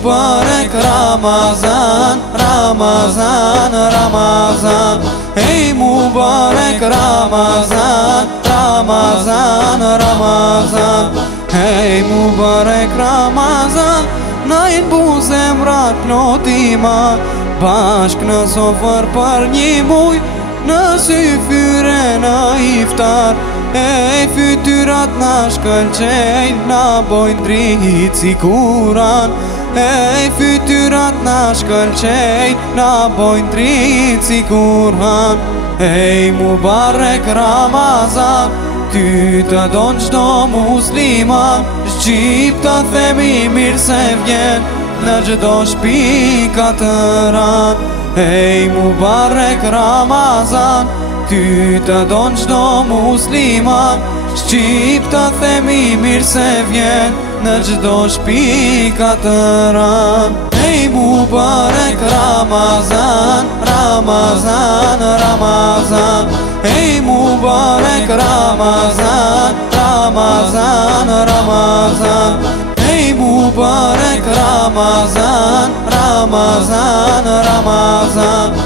Mubarak Ramazan, Ramazan, Ramazan. Hey Mubarak Ramazan, Ramazan, Ramazan. Hey Mubarak Ramazan, na i bu zemrat plotima, bashk në sofër për një muj, në sy fyre në iftar. Ej, fytyrat na shkëlqejnë, na bojnë dritë si kuran. Ej, fytyrat na shkëlqejnë, na bojnë dritë si kuran. Ej, Mubarak Ramazan, ty të donë qdo musliman, shqip të themi mirë se vjen, në gjdo shpi ka të ran. Ej, Mubarak Ramazan, ty të donë qdo musliman, shqip të themi mirë se vjen, në gjdo shpi ka të ran. Ej, Mubarak Ramazan, Ramazan, Ramazan. Ej, Mubarak Ramazan, Ramazan, Ramazan. Ej, Mubarak Ramazan, Ramazan, Ramazan.